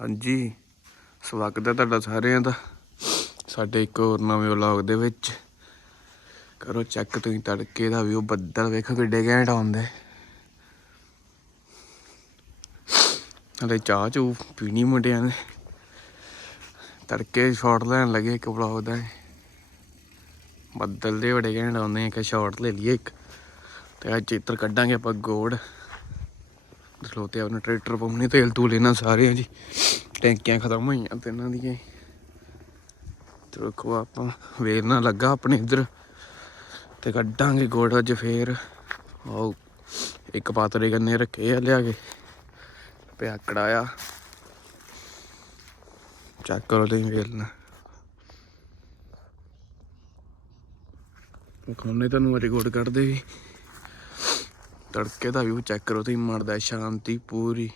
ਹਾਂਜੀ, ਸਵਾਗਤ ਹੈ ਤੁਹਾਡਾ ਸਾਰਿਆਂ ਦਾ ਸਾਡੇ ਇੱਕ ਹੋਰ ਨਵੇਂ ਵਲੌਗ ਦੇ ਵਿੱਚ। ਕਰੋ ਚੈੱਕ ਤੁਸੀਂ ਤੜਕੇ ਦਾ ਵੀ ਉਹ ਬੱਦਲ ਵੇਖੋ ਕਿੱਡੇ ਘੈਂਟ ਆਉਂਦੇ। ਹਲੇ ਚਾਹ ਚੂ ਪੀਣੀ ਮੁੰਡਿਆਂ ਨੇ। ਤੜਕੇ ਸ਼ਾਟ ਲੈਣ ਲੱਗੇ ਇੱਕ ਵਲੌਗ ਦਾ ਬੱਦਲ ਦੇ ਬੜੇ ਘੈਂਟ ਆਉਂਦੇ ਆ ਇੱਕ ਸ਼ਾਟ ਲੈ ਲਈਏ ਇੱਕ। ਤੇ ਅੱਜ ਚਿੱਤਰ ਕੱਢਾਂਗੇ ਆਪਾਂ ਗੋੜ। ਖਲੋਤੇ ਆਪਣੇ ਟਰੈਕਟਰ ਪਾਉਣੇ, ਤੇਲ ਤੂਲ ਇਹਨਾਂ ਸਾਰਿਆਂ ਜੀ। ਟੈਂਕੀਆਂ ਖਤਮ ਹੋਈਆਂ ਤੇ ਇਹਨਾਂ ਦੀਆਂ ਤੇ ਵੇਖੋ ਆਪਾਂ, ਵੇਰ ਨਾ ਲੱਗਾ ਆਪਣੇ ਇੱਧਰ। ਤੇ ਕੱਢਾਂਗੇ ਗੋੜ ਅੱਜ ਫੇਰ। ਉਹ ਇੱਕ ਪਾਤਰੇ ਗੰਨੇ ਰੱਖੇ ਆ ਲਿਆ ਕੇ ਪਿਆ ਕੜਾਇਆ। ਚੈੱਕ ਕਰੋ ਤੁਸੀਂ ਵੇਲਣਾ ਕੋਨੇ ਤੁਹਾਨੂੰ ਅਜੇ ਗੋੜ ਕੱਢਦੇ ਵੀ ਤੜਕੇ ਦਾ ਵੀ ਚੈੱਕ ਕਰੋ, ਤੁਸੀਂ ਮਰਦਾ ਸ਼ਾਂਤੀ ਪੂਰੀ।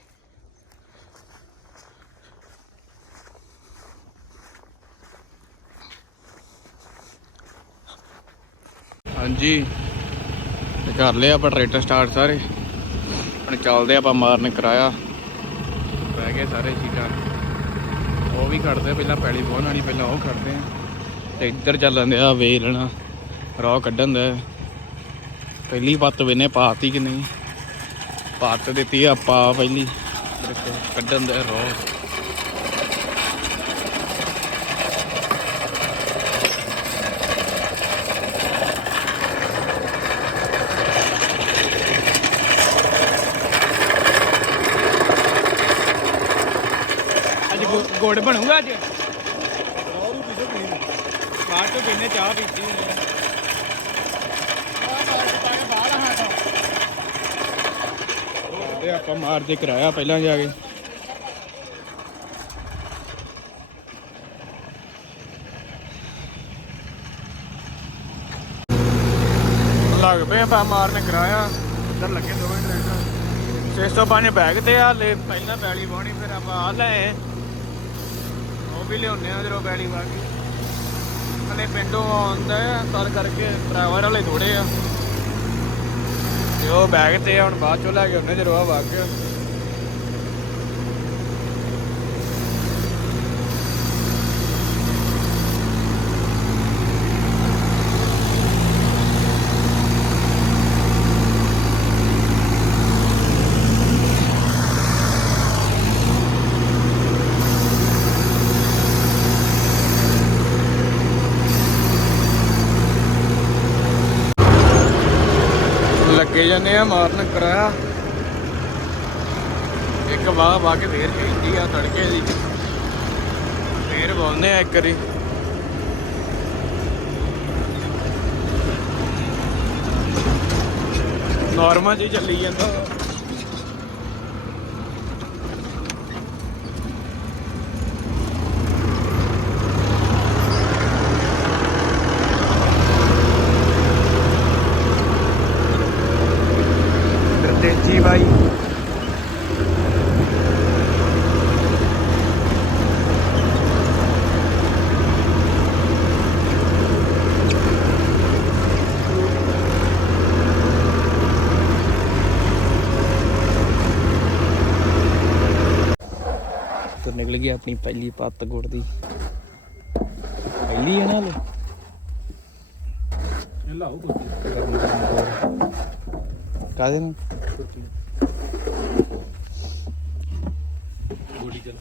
ਹਾਂਜੀ। ਕਰ ਲਿਆ ਆਪਾਂ ਟਰੈਕਟਰ ਸਟਾਰਟ ਸਾਰੇ। ਹੁਣ ਚੱਲਦੇ ਆਪਾਂ ਮਾਰਨ ਕਰਾਇਆ। ਬਹਿ ਗਏ ਸਾਰੇ ਚੀਜ਼ਾਂ। ਉਹ ਵੀ ਖੜਦੇ ਪਹਿਲਾਂ ਪੈਲੀ ਬਹੁਤ ਵਾਲੀ, ਪਹਿਲਾਂ ਉਹ ਖੜਦੇ ਆ। ਤੇ ਇੱਧਰ ਚੱਲਣ ਦਿਆ ਵੇਲਣਾ ਰਾਹ ਕੱਢਣ ਦਾ ਪਹਿਲੀ ਪੱਤ ਵੇਨੇ ਪਾਤੀ ਕਿ ਨਹੀਂ? ਪੱਤ ਦਿੱਤੀ ਆ ਪਾ ਪਹਿਲੀ ਕੱਢਣ ਦਾ ਰਾਹ ਅੱਜ ਗੁੜ ਬਣੂਗਾ ਅੱਜ? ਬਾਹਰ ਤੋਂ ਪੀਨੇ ਚਾਹ ਪੀਤੀ ਹੋਣੀ ਆ। ਤੇ ਆਪਾਂ ਮਾਰਦੇ ਕਰਾਇਆ ਪਹਿਲਾਂ ਜਾ ਕੇ। ਲੱਗ ਪਏ ਆਪਾਂ ਮਾਰਨ ਕਰਾਇਆ। ਇੱਧਰ ਲੱਗੇ ਦੋਵੇਂ ਟਰੈਕਟਰ 605 ਬੈਗ ਤੇ ਆ, ਲੈ ਪਹਿਲਾਂ ਬੈਲੀ ਬਾਣੀ ਫਿਰ ਆਪਾਂ ਆ ਲੈ ਉਹ ਵੀ ਲਿਆਉਣੇ ਆ ਜਦੋਂ ਬੈਲੀ ਬਾਗੀ ਹਲੇ ਪਿੰਡੋਂ ਆਉਂਦਾ ਆ ਤਰ ਕਰਕੇ ਡਰਾਈਵਰ ਵਾਲੇ ਥੋੜੇ ਆ। ਤੇ ਉਹ ਬੈਗ ਤੇ ਹੁਣ ਬਾਅਦ ਚੋਂ ਲੈ ਕੇ ਆਉਣੇ ਜਦੋਂ ਆ ਵਗ ਅੱਗੇ ਜਾਂਦੇ ਆ, ਮਾਰਨ ਕਰਾਇਆ। ਇੱਕ ਵਾਹ ਵਾਹ ਕੇ ਫੇਰ ਕਹਿੰਦੀ ਆ ਤੜਕੇ ਦੀ। ਫੇਰ ਬੋਲਨੇ ਆ ਇੱਕ ਵਾਰੀ। ਨਾਰਮਲ ਜੀ ਚੱਲੀ ਜਾਂਦਾ ਤੇਜੀ ਬਾਈ ਨਿਕਲ ਗਈ ਆਪਣੀ ਪਹਿਲੀ ਪੱਤ ਗੁੜ ਦੀ। ਪਹਿਲੀ ਹੈ ਨਾ ਹਲੇ ਇਹ ਲਾਓ ਕੁੱਤੀ ਕਾਦੇ ਨੂੰ? ਗੋਲੀ ਚੱਲ।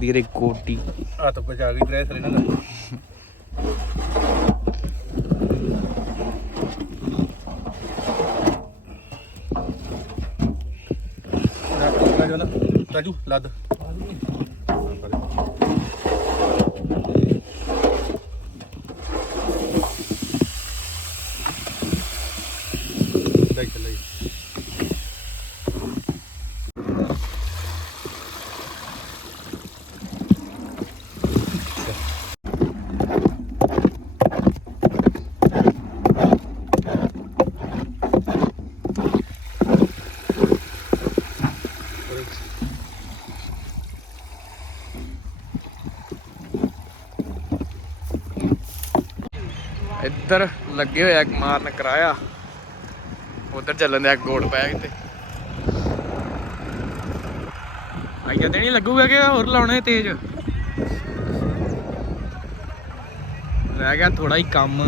ਦੀਰੇ ਕੋਟੀ। ਆ ਤਾਂ ਕੁਝ ਆ ਗਈ ਡਰੈਸ ਲੈਣਾ ਨਾ ਰਾਜੂ ਲੱਦ। ਲੈ ਚੱਲ ਇੱਧਰ ਲੱਗੇ ਹੋਇਆ ਮਾਰਨ ਕਰਾਇਆ। ਉਧਰ ਚੱਲਣ ਦੇ ਗੋੜ ਪੈ ਕਿਤੇ ਆਈ ਜਾਂਦੇ ਨਹੀਂ ਲੱਗੂਗਾ ਕਿ ਹੋਰ ਲਾਉਣੇ ਤੇਜ਼? ਰਹਿ ਗਿਆ ਥੋੜਾ ਹੀ ਕੰਮ।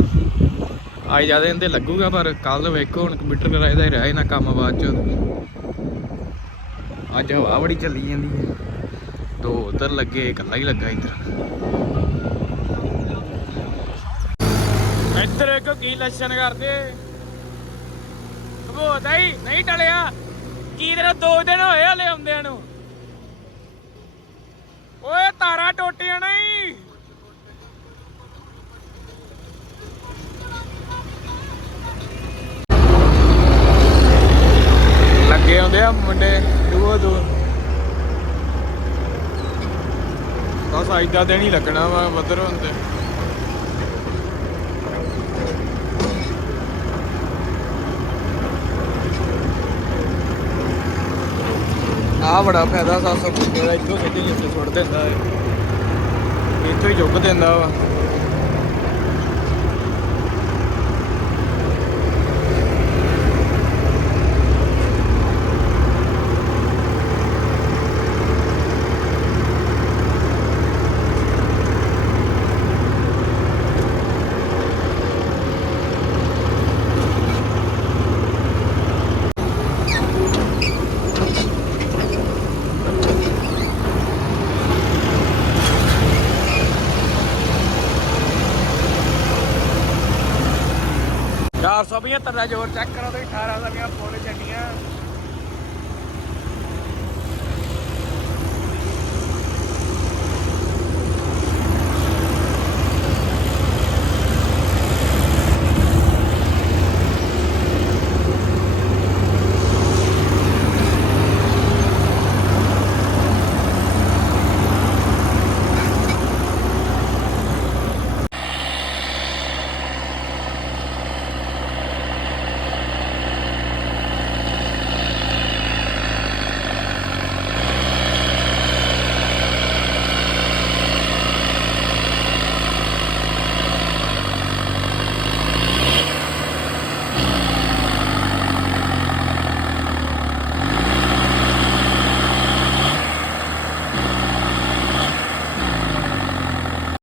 ਆਈ ਜਾਂਦੇ ਇਹਦੇ ਲੱਗੂਗਾ, ਪਰ ਕੱਲ ਵੇਖੋ, ਹੁਣ ਕੰਪਿਊਟਰ ਕਰਾਏ ਦਾ ਹੀ ਰਹਿ ਨਾ ਕੰਮ ਬਾਅਦ ਚ। ਅੱਜ ਹਵਾ ਬੜੀ ਚੱਲੀ ਜਾਂਦੀ ਹੈ। ਦੋ ਉਧਰ ਲੱਗੇ, ਇਕੱਲਾ ਹੀ ਲੱਗਾ ਇੱਧਰ। ਇੱਧਰ ਇੱਕ ਕੀ ਲੱਛਣ ਕਰਦੇ? ਭੋਦਾ ਹੀ ਨਹੀਂ ਟਲਿਆ। ਕੀ ਤੇਰਾ ਦੋ ਦਿਨ ਹੋਏ ਹਲੇ ਆਉਂਦਿਆਂ ਨੂੰ? ਓਏ, ਤਾਰਾ ਟੋਟੀਆਂ ਨਹੀਂ। ਲੱਗੇ ਆਉਂਦੇ ਆ ਮੁੰਡੇ ਦੂਓ ਦੂ ਬਸ ਆਈਦਾ ਦਿਨ ਹੀ ਲੱਗਣਾ ਵਾ ਬੱਦਰ ਹੁੰਦੇ ਆ ਬੜਾ ਫਾਇਦਾ 700 ਫੁੱਟੇ ਦਾ, ਇੱਥੋਂ ਸਿੱਧੇ ਜਿੱਥੇ ਸੁੱਟ ਦਿੰਦਾ ਹੈ ਇੱਥੋਂ ਹੀ ਚੁੱਕ ਦਿੰਦਾ ਵਾ। ਚਾਰ ਸੌ 75 ਦਾ ਜੋਰ ਚੈੱਕ ਕਰੋ ਤੁਸੀਂ 18 ਦਾ ਦੀਆਂ ਫੁੱਲ